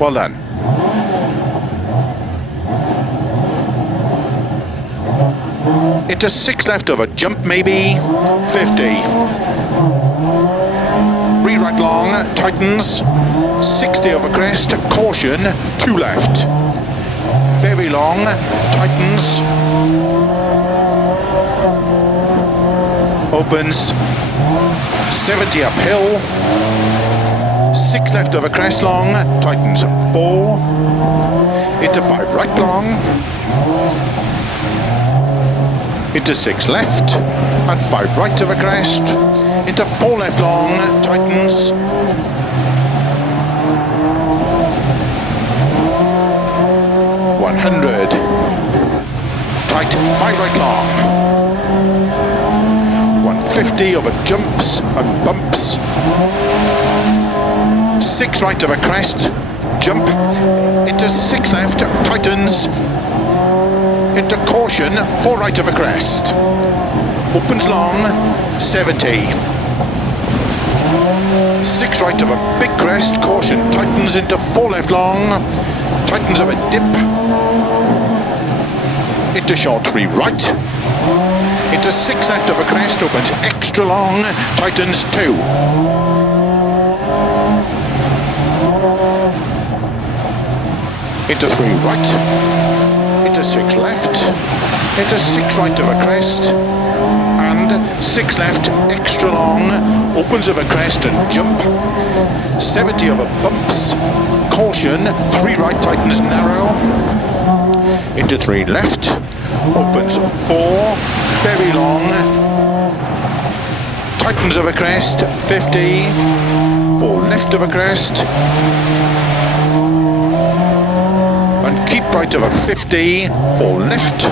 Well done. Into 6 left over jump maybe, 50. 3 right long, tightens, 60 over crest, caution, 2 left. Very long, tightens, opens, 70 uphill, 6 left over crest long, tightens, 4, into 5 right long, into 6 left, and 5 right over crest, into 4 left long, tightens, 100, tight, 5 right long, 150 over jumps and bumps, 6 right over crest, jump, into 6 left, tightens, into caution, 4 right over crest, opens long, 70, 6 right over big crest, caution, tightens into 4 left long, tightens over dip, into short 3 right, into 6 left over crest, opens extra long, tightens 2. Into 3 right, into 6 left, into 6 right over crest, and 6 left, extra long, opens over crest and jump, 70 over bumps, caution, 3 right tightens narrow, into 3 left, opens 4, very long, tightens over crest, 50, 4 left over crest, and keep right over 50, 4 left,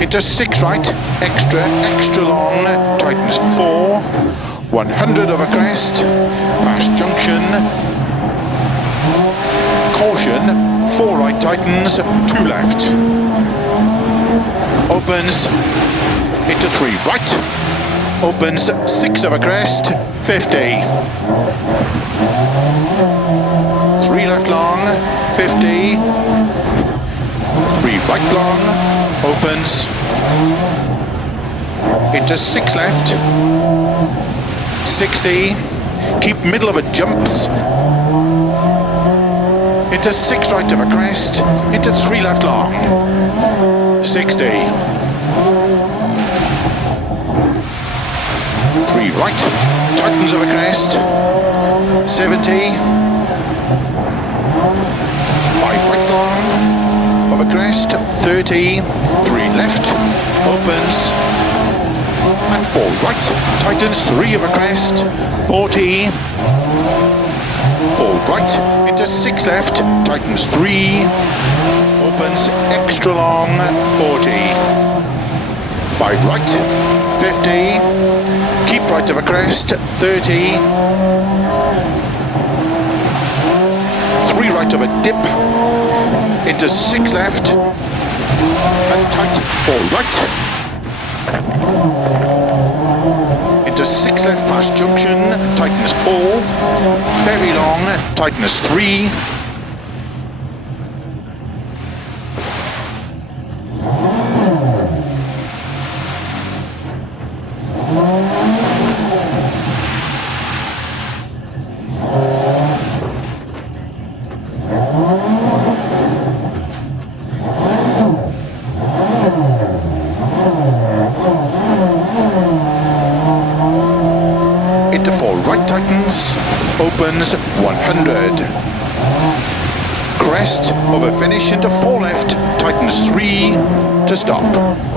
into 6 right, extra long, tightens 4, 100 over crest, past junction, caution, 4 right tightens, 2 left, opens, into 3 right, opens 6 over crest, 50, 3 left long, 50, 3 right long, opens, into 6 left, 60, keep middle of it jumps, into 6 right of a crest, into 3 left long, 60, 3 right, tightens of a crest, 70, 5 right long, of a crest, 30, 3 left, opens, and 4 right, tightens 3 of a crest, 40, 4 right, into 6 left, tightens 3, opens, extra long, 40, 5 right, 50, keep right of a crest, 30, 3 right of a dip, into 6 left, and tight, 4 right, into 6 left past junction, tightens 4, very long, tightens 3, into 4 right tightens, opens 100, crest over finish into 4 left, tightens 3 to stop.